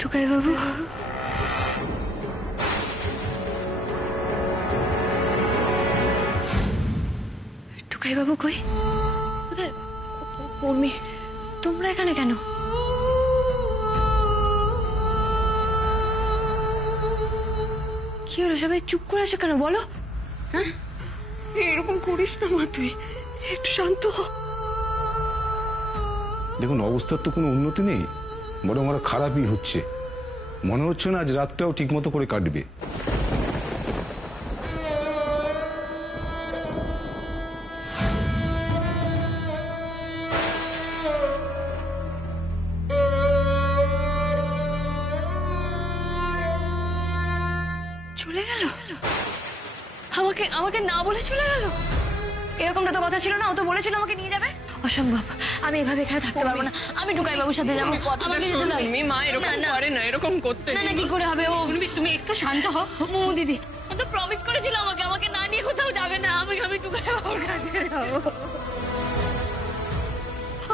টুকাই বাবু, টুকাই বাবু কই? কোথায়? উর্মি, তোমরা এখানে কেন? কি হলো, সবাই চুপ করে আছো কেন বলো? হ্যাঁ, এরকম করিস না মা, তুই একটু শান্ত হ। দেখুন, অবস্থার তো কোনো উন্নতি নেই, বরং আরো খারাপই হচ্ছে। মনে হচ্ছে না আজ রাতটাও ঠিক মতো করে কাটবে। চলে গেল? আমাকে আমাকে না বলে চলে গেল? এরকমটা তো কথা ছিল না। ও তো বলেছিল আমাকে নিয়ে যাবে। অসম্ভব, আমি এভাবে এখানে থাকতে পারবো না। আমি টুকাই বাবুর সাথে যাবো। আমাকে যেতে দাও। মা এরকম করে না, এরকম করতে না না, কি করে হবে? ও তুমি একটু শান্ত হও। মোমো দিদি ও তো প্রমিস করেছিল আমাকে আমাকে না নিয়ে কোথাও যাবে না। আমি টুকাই বাবুর কাছে যাবো।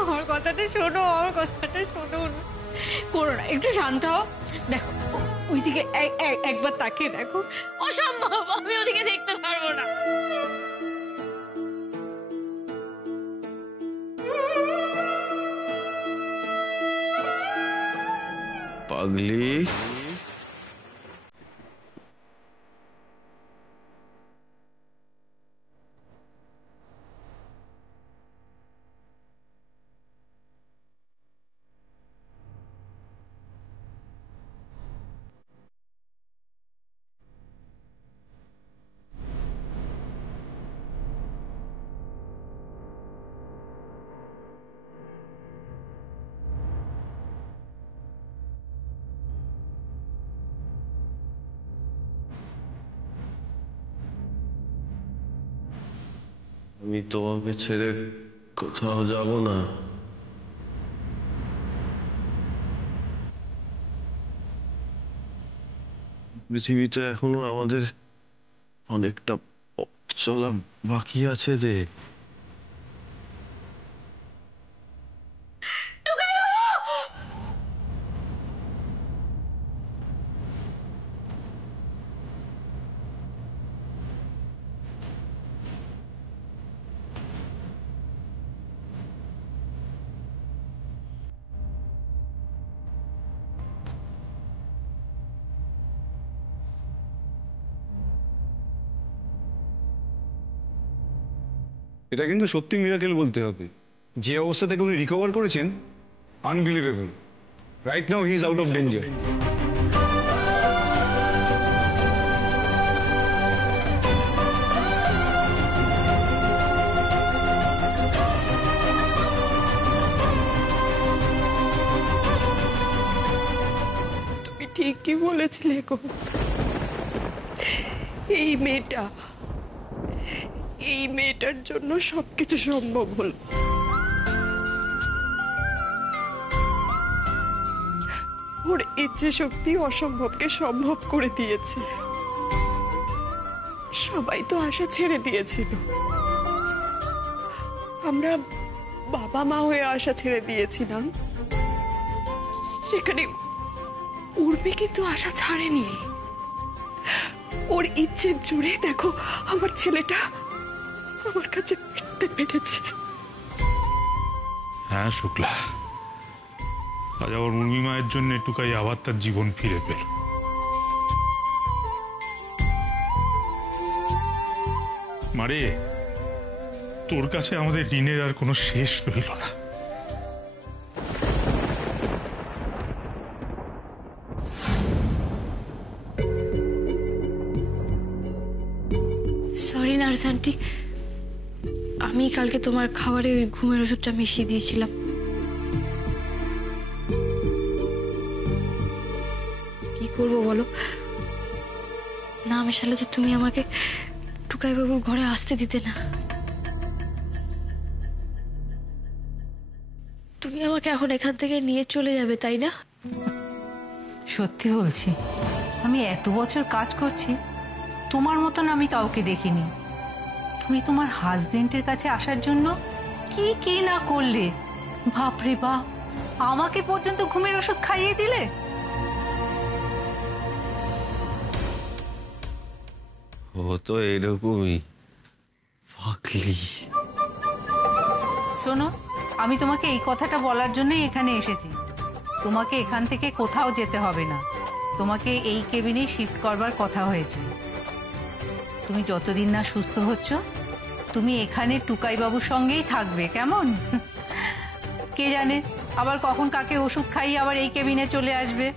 আমার কথাটা শোনো, আমার কথাটা শোনো। করো না, একটু শান্ত হও। দেখো ওইদিকে একবার তাকিয়ে দেখো। অসম্ভব, আমি ওদিকে দেখতে পারবো না। পাগলি, আমি তোমাকে ছেড়ে কোথাও যাব না। পৃথিবীতে এখনো আমাদের অনেকটা পথ চলা বাকি আছে রে। এটা কিন্তু সত্যি মিরাকেল বলতে হবে। যে অবস্থা থেকে উনি রিকভার করেছেন, unbelievable. Right now he is out of danger. তুমি ঠিকই বলেছিলে গো। এই মেয়েটার জন্য সবকিছু সম্ভব হলো। ওর ইচ্ছে শক্তি অসম্ভবকে সম্ভব করে দিয়েছে। সবাই তো আশা ছেড়ে দিয়েছিল, আমরা বাবা মা হয়ে আশা ছেড়ে দিয়েছিলাম, সেখানে উর্মি কিন্তু আশা ছাড়েনি। ওর ইচ্ছে জুড়ে দেখো আমার ছেলেটা আমার কাছে ফিরতে পেরেছে। হ্যাঁ শুক্লা, আজ আবার উর্মি মায়ের জন্য টুকাই আবার তার জীবন ফিরে পেল। মারে, তোর কাছে আমাদের ঋণের আর কোনো শেষ রইল না। সরি নার্স আন্টি, আমি কালকে তোমার খাবারে ওই ঘুমের ওষুধটা মিশিয়ে দিয়েছিলাম। কি করবো বলো, না মেশালে তো তুমি আমাকে টুকাই বাবুর ঘরে আসতে দিতে না। তুমি আমাকে এখন এখান থেকে নিয়ে চলে যাবে, তাই না? সত্যি বলছি, আমি এত বছর কাজ করছি, তোমার মতন আমি কাউকে দেখিনি। তুমি তোমার হাজবেন্ডের কাছে আসার জন্য কি কি না করলে, বাপরে বাপ, আমাকে পর্যন্ত ঘুমের ওষুধ খাইয়ে দিলে। ও তো এরকমই পাগলি। শোনো, আমি তোমাকে এই কথাটা বলার জন্যই এখানে এসেছি। তোমাকে এখান থেকে কোথাও যেতে হবে না, তোমাকে এই কেবিনে শিফট করবার কথা হয়েছে। তুমি যতদিন না সুস্থ হচ্ছ তুমি এখানে টুকাই বাবুর সঙ্গেই থাকবে, কেমন? কে জানে আবার কখন কাকে ওষুধ খাইয়ে আবার এই কেবিনে চলে আসবে।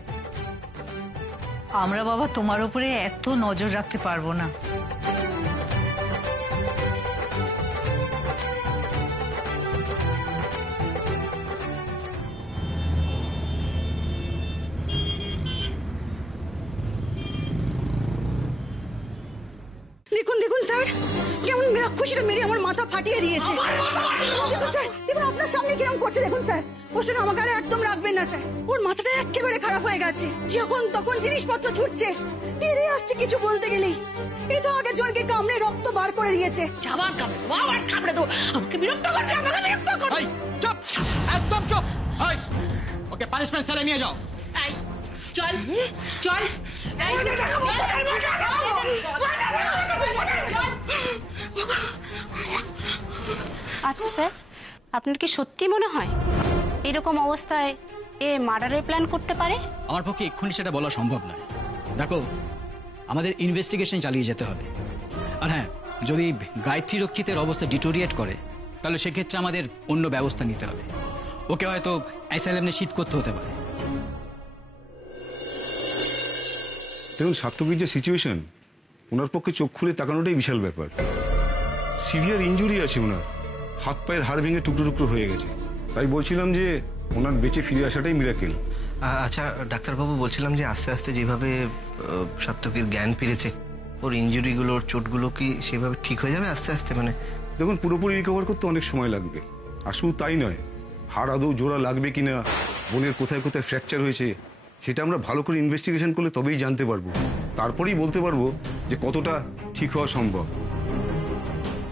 আমরা বাবা তোমার উপরে এত নজর রাখতে পারবো না। দেখুন দেখুন স্যার, কেমন রাক্ষসীটা মেরে আমার মাথা ফাটিয়ে দিয়েছে। দেখুন স্যার, দেখুন আপনার সামনে কিরকম করছে দেখুন স্যার। ওর সঙ্গে আমাকে আর একদম রাখবেন না স্যার, ওর মাথাটা একেবারে খারাপ হয়ে গেছে। যখন তখন জিনিসপত্র ছুটছে, তেড়ে আসছে কিছু বলতে গেলেই। এই তো আগে জনকে কামড়ে রক্ত বার করে দিয়েছে। আবার কামড়ে তো আমাকে বিরক্ত করবে, আমাকে বিরক্ত করবে। এই চুপ, একদম চুপ। এই ওকে পানিশমেন্ট সেলে নিয়ে যাও। এই চল চল। আচ্ছা স্যার, আপনার কি সত্যি মনে হয় এরকম অবস্থায় এ মার্ডারের প্ল্যান করতে পারে? আমার পক্ষে এক্ষুনি সেটা বলা সম্ভব নয়। দেখো, আমাদের ইনভেস্টিগেশন চালিয়ে যেতে হবে। আর হ্যাঁ, যদি গায়ত্রী রক্ষিতের অবস্থা ডিটোরিয়েট করে তাহলে সেক্ষেত্রে আমাদের অন্য ব্যবস্থা নিতে হবে। ওকে হয়তো অ্যাসাইলামে শিফট করতে হতে পারে। দেখুন, সার্থকীর যে সিচুয়েশন, ওনার পক্ষে চোখ খুলে তাকানোটাই বিশাল ব্যাপার। সিভিয়ার ইনজুরি আছে ওনার, হাত পায়ের হাড় ভেঙে টুকরো টুকরো হয়ে গেছে। তাই বলছিলাম যে ওনার বেঁচে ফিরে আসাটাই মিরাকেল। আচ্ছা ডাক্তারবাবু, বলছিলাম যে আস্তে আস্তে যেভাবে সার্থকীর জ্ঞান ফিরেছে, ওর ইনজুরিগুলো, ওর চোটগুলো কি সেভাবে ঠিক হয়ে যাবে আস্তে আস্তে? মানে দেখুন, পুরোপুরি রিকভার করতে অনেক সময় লাগবে। আর শুধু তাই নয়, হাড় আদৌ জোড়া লাগবে কিনা, বোনের কোথায় কোথায় ফ্র্যাকচার হয়েছে, সেটা আমরা ভালো করে ইনভেস্টিগেশন করলে তবেই জানতে পারবো। তারপরেই বলতে পারবো যে কতটা ঠিক হওয়া সম্ভব।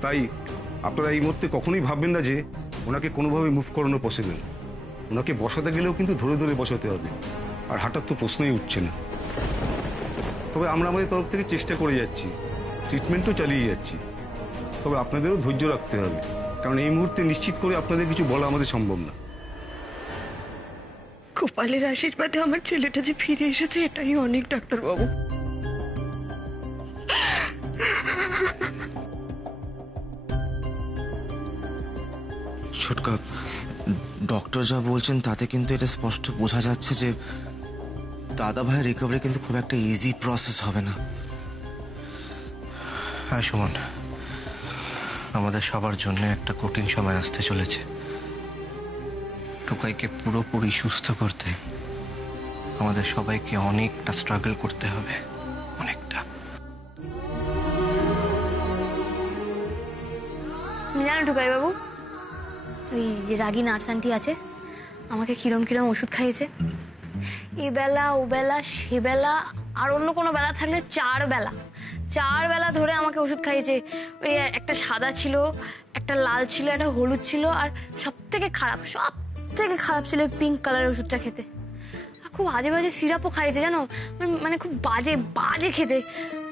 তাই আপনারা এই মুহূর্তে কখনোই ভাববেন না যে ওনাকে কোনোভাবে মুভ করানো পসিবল। ওনাকে বসাতে গেলেও কিন্তু ধরে ধরে বসাতে হবে, আর হাঁটার তো প্রশ্নই উঠছে না। তবে আমরা আমাদের তরফ থেকে চেষ্টা করে যাচ্ছি, ট্রিটমেন্টও চালিয়ে যাচ্ছি। তবে আপনাদেরও ধৈর্য রাখতে হবে, কারণ এই মুহূর্তে নিশ্চিত করে আপনাদের কিছু বলা আমাদের সম্ভব না। গোপালের আশীর্বাদে আমার ছেলেটা যে ফিরে এসেছে, এটাই অনেক ডাক্তারবাবু। ছোটকা, ডক্টর যা বলছেন তাতে কিন্তু এটা স্পষ্ট বোঝা যাচ্ছে যে দাদা ভাইয়ের রিকভারি কিন্তু খুব একটা ইজি প্রসেস হবে না। হ্যাঁ সুমন, আমাদের সবার জন্য একটা কঠিন সময় আসতে চলেছে। টুকাইকে পুরোপুরি সুস্থ করতে আমাদের সবাইকে অনেকটা স্ট্রাগল করতে হবে, অনেকটা। জানো টুকাই বাবু, ওই যে রাগী নার্স আন্টি আছে, আমাকে কিরম কিরম ওষুধ খাইয়েছে। এবেলা ওবেলা সেবেলা আর অন্য কোনো বেলা থাকলে 4 বেলা ধরে আমাকে ওষুধ খাইয়েছে। ওই একটা সাদা ছিল, একটা লাল ছিল, একটা হলুদ ছিল, আর সব থেকে খারাপ ছিল পিঙ্ক কালারের ওষুধটা খেতে। আর খুব বাজে বাজে সিরাপও খাইয়েছে জানো, মানে খুব বাজে খেতে।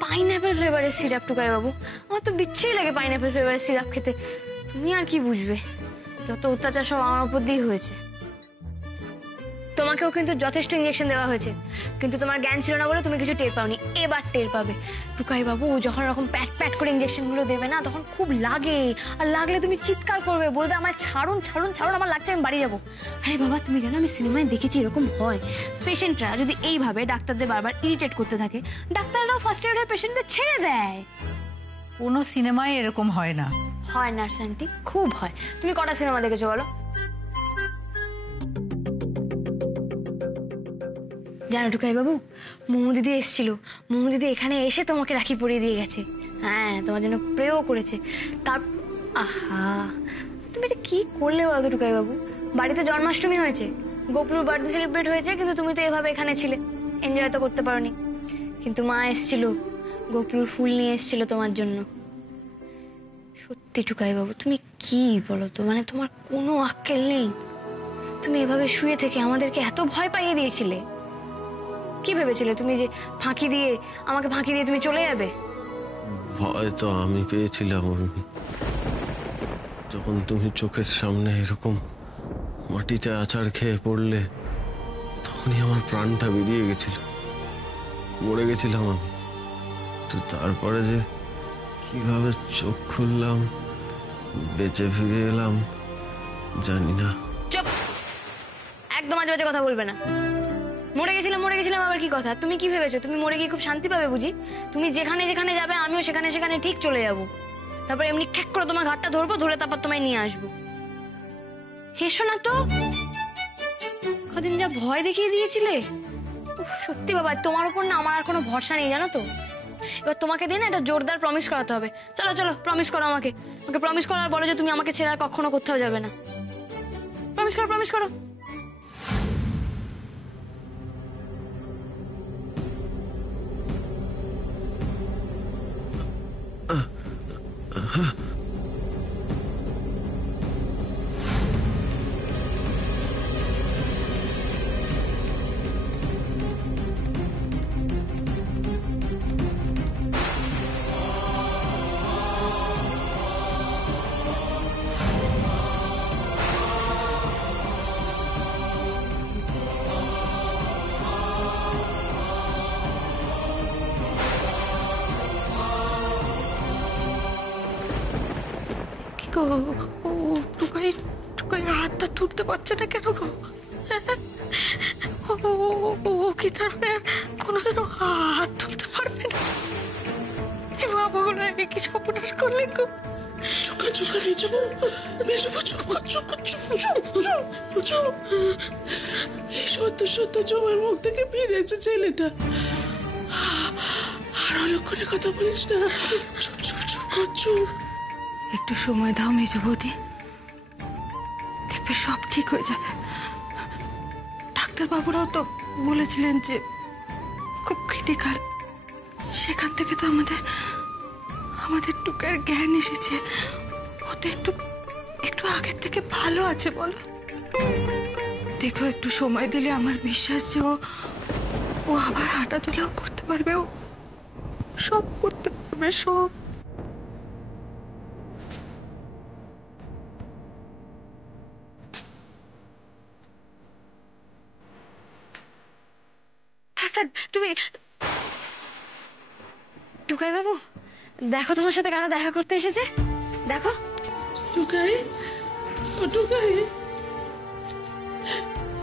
পাইনঅ্যাপেল ফ্লেভারের সিরাপ টুকাই বাবু, আমার তো বিচ্ছিরি লাগে পাইনঅ্যাপেল ফ্লেভারের সিরাপ খেতে। তুমি আর কি বুঝবে, যত অত্যাচার সব আমার উপর দিয়েই হয়েছে। তোমাকেও কিন্তু যথেষ্ট ইঞ্জেকশন দেওয়া হয়েছে, কিন্তু তোমার জ্ঞান ছিল না বলে তুমি কিছু টের পাওনি। এবার টের পাবে টুকাই বাবু। যখন এরকম প্যাট প্যাট করে ইঞ্জেকশনগুলো দেবে না, তখন খুব লাগে, আর লাগলে তুমি চিৎকার করবে, বলবে আমার ছাড়ুন, আমার লাগছে, আমি বাড়ি যাবো। আরে বাবা, তুমি জানো আমি সিনেমায় দেখেছি এরকম হয়। পেশেন্টরা যদি এইভাবে ডাক্তারদের বারবার ইরিটেট করতে থাকে, ডাক্তাররাও ফার্স্ট এড হয়ে পেশেন্টদের ছেড়ে দেয়। কোনো সিনেমায় এরকম হয় না। হয় নার্স আন্টি, খুব হয়। তুমি কটা সিনেমা দেখেছো বলো? জানো টুকাই বাবু, মোমো দিদি এসেছিল। মোমো দিদি এখানে এসে তোমাকে রাখি পরিয়ে দিয়ে গেছে। হ্যাঁ, তোমার জন্য প্রেও করেছে। তার আহা, তুমি এটা কি করলে বলো তো টুকাই বাবু? বাড়িতে জন্মাষ্টমী হয়েছে, গোপুর বার্থডে সেলিব্রেট হয়েছে, কিন্তু তুমি তো এভাবে এখানে ছিলে, এনজয় তো করতে পারোনি। কিন্তু মা এসেছিল, গোপুর ফুল নিয়ে এসেছিল তোমার জন্য। সত্যি টুকাই বাবু, তুমি কি বলো তো, মানে তোমার কোনো আক্কেল নেই। তুমি এভাবে শুয়ে থেকে আমাদেরকে এত ভয় পাইয়ে দিয়েছিলে। কি ভেবেছিলে তুমি যে আমাকে ফাঁকি দিয়ে তুমি চলে যাবে? ভয় তো আমি পেয়েছিলাম উর্মি। যখন তুমি চোখের সামনে এরকম মাটিতে আছাড় খেয়ে পড়লে তখনই আমার প্রাণটা বেরিয়ে গেছিল, মরে গেছিলাম আমি। তো তারপরে যে কিভাবে চোখ খুললাম, বেঁচে ফিরে এলাম জানি না। চুপ, একদম আজে বাজে কথা বলবে না। মরে গেছিলাম আবার কি কথা? তুমি কি ভেবেছো তুমি মরে গিয়ে খুব শান্তি পাবে বুঝি? তুমি যেখানে যেখানে যাবে আমিও সেখানে সেখানে ঠিক চলে যাব। তারপর এমনি ঠেক করে তোমার ঘাটটা ধরবো, ধরে তারপর তোমায় নিয়ে আসবো। হেসো না তো, কদিন যা ভয় দেখিয়ে দিয়েছিলে। উফ, সত্যি বাবা, তোমার উপর না আমার আর কোনো ভরসা নেই জানো তো। এবার তোমাকে দিয়ে না একটা জোরদার প্রমিস করাতে হবে। চলো চলো, প্রমিস করো আমাকে। প্রমিস করো আর বলো যে তুমি আমাকে ছেড়ে আর কখনো কোথাও যাবে না। প্রমিস করো, প্রমিস করো। টুকাই হাতটা তুলতে পারছে না কেন গো? ও কি তার কোনোদিনও হাত তুলতে পারবে না? এই বাবাগুলো আগে কি সর্বনাশ করলেন গো? চুকা চুকা মেজবো মেজবো, চুপ চুপ চুপ চুপ চুপ। এই সত্য জমের মুখ থেকে ফিরেছে ছেলেটা। আর অলক্ষণে কথা বলিস না, চুপ চুপ চুপ চুপ। একটু সময় দাও মেজো বৌদি, দেখবে সব ঠিক হয়ে যাবে। ডাক্তার বাবুরাও তো বলেছিলেন যে খুব ক্রিটিক্যাল। সেখান থেকে তো আমাদের টুকার জ্ঞান এসেছে। ও তো একটু আগের থেকে ভালো আছে বলো। দেখো একটু সময় দিলে আমার বিশ্বাস যে ও আবার হাঁটাচলাও করতে পারবে, ও সব করতে পারবে, সব। তুমি টুকাই বাবু, দেখো তোমার সাথে কারা দেখা করতে এসেছে, দেখো। টুকাই, ও টুকাই,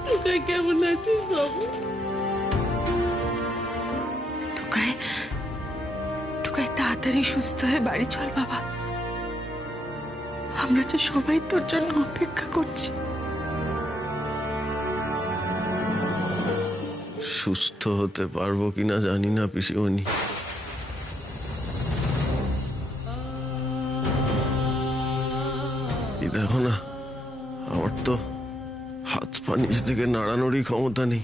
টুকাই কেমন আছিস বাবু? টুকাই তাড়াতাড়ি সুস্থ হয়ে বাড়ি চল বাবা। আমরা যে সবাই তোর জন্য অপেক্ষা করছি। সুস্থ হতে পারবো কিনা জানি না পিসিমণি। দেখো না, আমার তো হাত পা নিচ থেকে নাড়ানোরই ক্ষমতা নেই।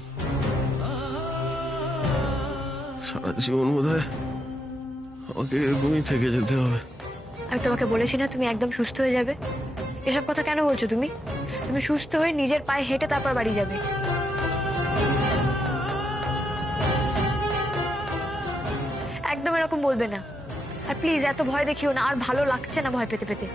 সারা জীবন বোধহয় আমাকে এরকমই থেকে যেতে হবে। আমি তোমাকে বলেছি না তুমি একদম সুস্থ হয়ে যাবে? এসব কথা কেন বলছো তুমি? তুমি সুস্থ হয়ে নিজের পায়ে হেঁটে তারপর বাড়ি যাবে। একদম এরকম বলবে না। আর প্লিজ এত ভয় দেখিও না, আর ভালো লাগছে না ভয় পেতে পেতে।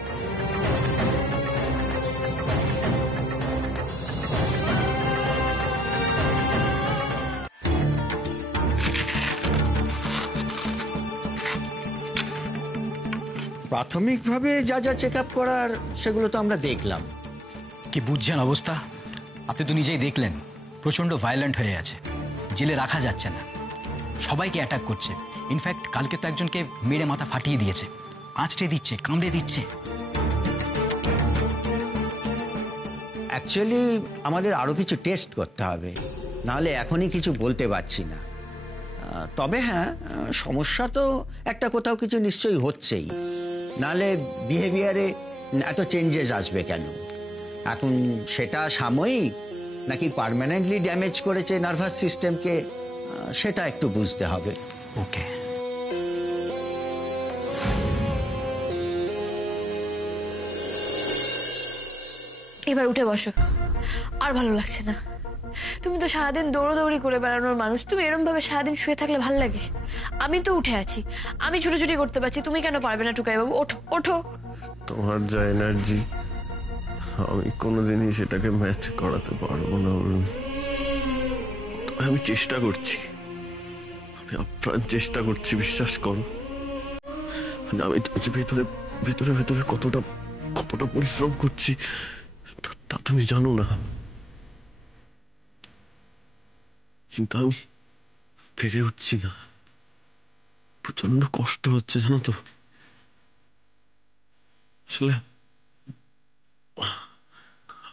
প্রাথমিকভাবে যা যা চেক আপ করার সেগুলো তো আমরা দেখলাম। কি বুঝছেন অবস্থা? আপনি তো নিজেই দেখলেন, প্রচন্ড ভায়োলেন্ট হয়ে আছে, জেলে রাখা যাচ্ছে না, সবাইকে অ্যাটাক করছে। ইনফ্যাক্ট কালকে তো একজনকে মেরে মাথা ফাটিয়ে দিয়েছে, আঁচড়ে দিচ্ছে, কামড়ে দিচ্ছে। অ্যাকচুয়ালি আমাদের আরো কিছু টেস্ট করতে হবে, নাহলে এখনই কিছু বলতে পারছি না। তবে হ্যাঁ, সমস্যা তো একটা কোথাও কিছু নিশ্চয়ই হচ্ছেই, নাহলে বিহেভিয়ারে এত চেঞ্জেস আসবে কেন? এখন সেটা সাময়িক নাকি পার্মানেন্টলি ড্যামেজ করেছে নার্ভাস সিস্টেমকে, সেটা একটু বুঝতে হবে। ওকে, এবার উঠে বসো, আর ভালো লাগছে না। তুমি তো সারাদিন দৌড়োদৌড়ি করে বেড়ানোর মানুষ, তুমি এরকম ভাবে সারাদিন শুয়ে থাকলে ভাল লাগে? আমি তো উঠে আছি, আমি ছুটোছুটি করতে পারছি, তুমি কেন পারবে না টুকাই বাবু? ওঠো ওঠো। তোমার যা এনার্জি আমি কোনোদিনই সেটাকে ম্যাচ করাতে পারবো না অরুণ। আমি চেষ্টা করছি, আমি আপ্রাণ চেষ্টা করছি, বিশ্বাস করো। মানে আমি ভেতরে ভেতরে ভেতরে কতটা কতটা পরিশ্রম করছি তা তুমি জানো না, কিন্তু আমি পেরে উঠছি না, প্রচন্ড কষ্ট হচ্ছে জানো তো। আসলে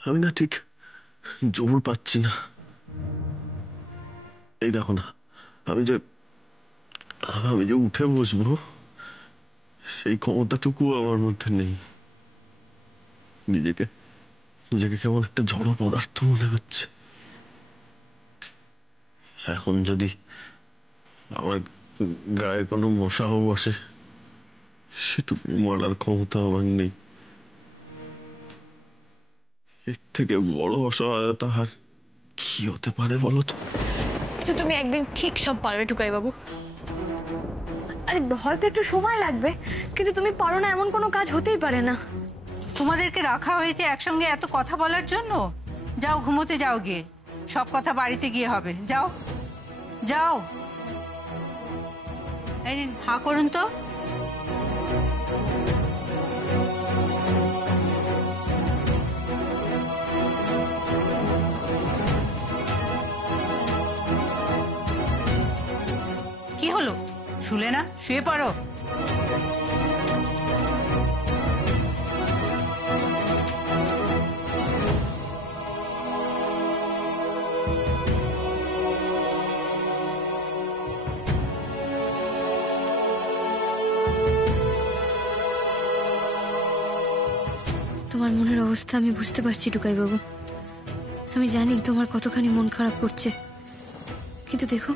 আমি না ঠিক জোর পাচ্ছি না। এই দেখো না, আমি যে উঠে বসবো সেই ক্ষমতাটুকু আমার মধ্যে নেই। নিজেকে কেমন একটা জড় পদার্থ মনে হচ্ছে। এখন যদি আমার গায়ে কোনো মশাও বসে সেটুকু মারার ক্ষমতা আমার নেই। এর থেকে বড় অসহায়তা আর কি হতে পারে বলো তো? কিন্তু তুমি একদিন ঠিক সব পারবে টুকাই বাবু। আরে হয়তো একটু সময় লাগবে, কিন্তু তুমি পারো না এমন কোনো কাজ হতেই পারে না। তোমাদেরকে রাখা হয়েছে একসঙ্গে এত কথা বলার জন্য? যাও ঘুমোতে যাও, গিয়ে সব কথা বাড়িতে গিয়ে হবে। যাও যাও, এই নিন, হাঁ করুন তো। কি হলো, শুলে না? শুয়ে পড়ো। তোমার মনের অবস্থা আমি বুঝতে পারছি টুকাই বাবু। আমি জানি তোমার কতখানি মন খারাপ করছে, কিন্তু দেখো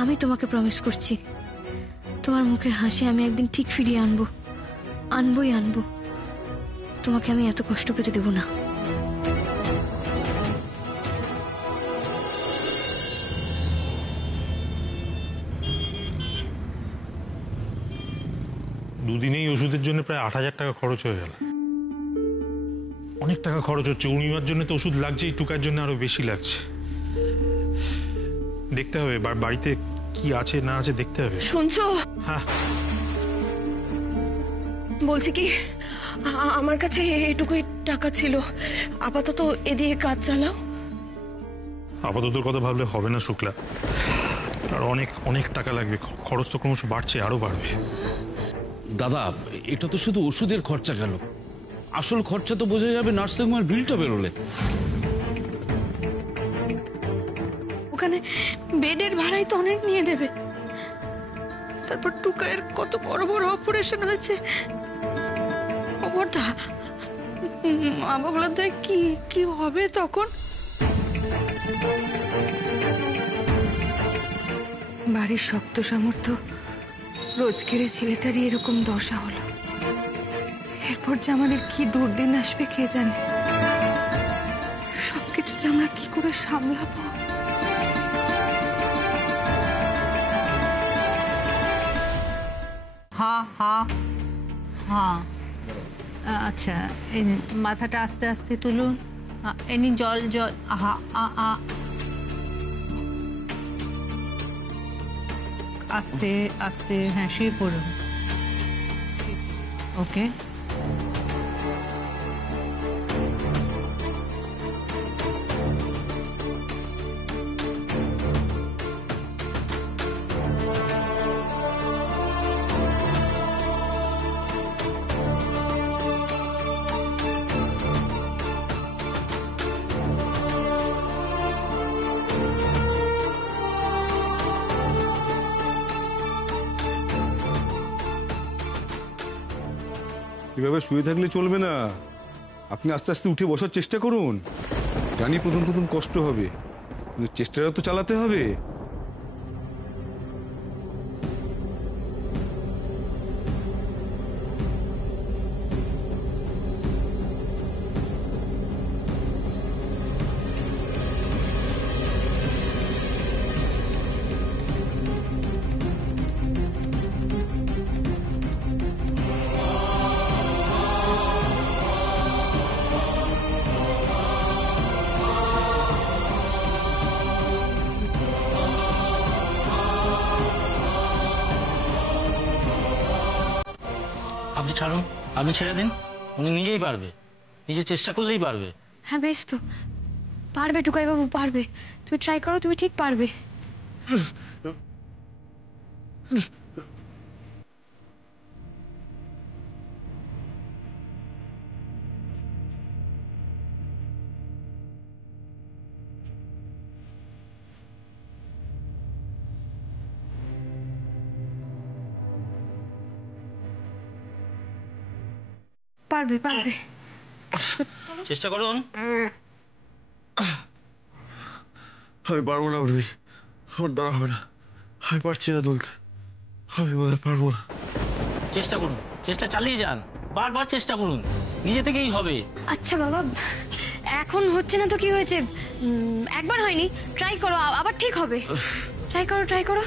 আমি তোমাকে প্রমিস করছি তোমার মুখের হাসি আমি একদিন ঠিক ফিরিয়ে আনবো, আনবোই আনবো। তোমাকে আমি এত কষ্ট পেতে দেব না। দুদিনেই ওষুধের জন্য প্রায় 8,000 টাকা খরচ হয়ে গেল। অনেক টাকা খরচ হচ্ছে। উর্মিমার জন্য তো ওষুধ লাগছেই, টুকার জন্য আরো বেশি লাগছে। দেখতে হবে বাড়িতে কি আছে না আছে, দেখতে হবে। শুনছো? হ্যাঁ বলছি কি, আমার কাছে এটুকুই টাকা ছিল, আপাতত এদিকে কাজ চালাও। আপাতত কথা ভাবলে হবে না শুক্লা, আর অনেক অনেক টাকা লাগবে। খরচ তো ক্রমশ বাড়ছে, আরো বাড়বে। দাদা, এটা তো শুধু ওষুধের খরচা গেল, আসল খরচা তো বোঝা যাবে নার্সিংহোমের বিলটা বেরোলে। ওখানে বেডের ভাড়াই তো অনেক নিয়ে নেবে। তারপর টুকায়ের কত বড় বড় অপারেশন হয়েছে। অবর্ধা, মা বগলার তো কি কি হবে তখন? বাড়ির শক্ত সামর্থ্য রোজগেরে ছেলেটারই এরকম দশা হলো। এরপর যে আমাদের কি দুর্দিন আসবে কে জানে। সবকিছু যে আমরা কি করে সামলাবো। হ্যাঁ হ্যাঁ হ্যাঁ, আচ্ছা এই নিন, মাথাটা আস্তে আস্তে তুলুন। এই নিন জল জল। আহা আ, আস্তে আস্তে, হ্যাঁ শুয়ে পড়ুন। ওকে, এভাবে শুয়ে থাকলে চলবে না। আপনি আস্তে আস্তে উঠে বসার চেষ্টা করুন। জানি প্রথম প্রথম কষ্ট হবে, কিন্তু চেষ্টাটা তো চালাতে হবে। ছাড়ুন, আপনি ছেড়ে দিন, উনি নিজেই পারবে, নিজে চেষ্টা করলেই পারবে। হ্যাঁ বেশ তো, পারবে টুকাইবাবু পারবে, তুমি ট্রাই করো, তুমি ঠিক পারবে। পারবে পারবে, চেষ্টা করুন। আমি পারবো না উর্মি, আমার দ্বারা হবে না, আমি পারছি না তুলতে, আমি বোধহয় পারবো না। চেষ্টা করুন, চেষ্টা চালিয়ে যান, বারবার চেষ্টা করুন, নিজে থেকেই হবে। আচ্ছা বাবা, এখন হচ্ছে না তো কি হয়েছে, একবার হয়নি, ট্রাই করো, আবার ঠিক হবে। ট্রাই করো ট্রাই করো।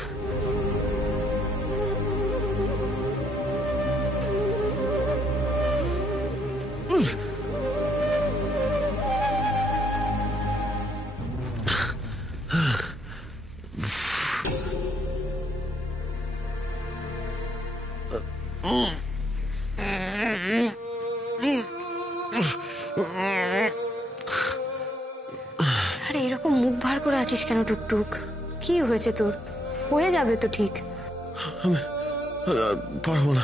আরে এরকম মুখ ভার করে আছিস কেন টুকটুক? কি হয়েছে তোর? হয়ে যাবে তো ঠিক। আমি আর পারবো না,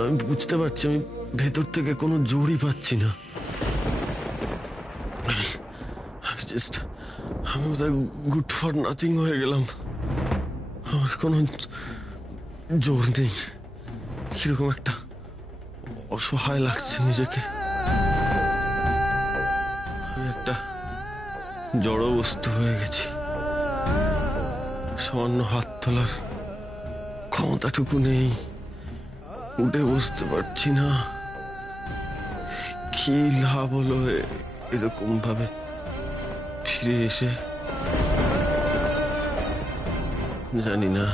আমি বুঝতে পারছি আমি ভেতর থেকে কোনো জোরই পাচ্ছি না। আমি বোধহয় গুড ফর নাথিং হয়ে গেলাম, আমার কোনো জোর নেই, কিরকম একটা অসহায় লাগছে নিজেকে। আমি একটা জড় বস্তু হয়ে গেছি, সামান্য হাত তোলার ক্ষমতাটুকু নেই, উঠে বসতে পারছি না। কি লাভ হলো এরকম ভাবে ফিরে এসে? জানি না,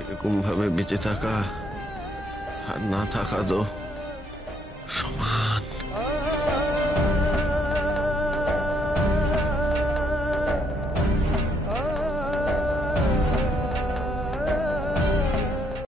এরকম ভাবে বেঁচে থাকা আর না থাকা তো সমান।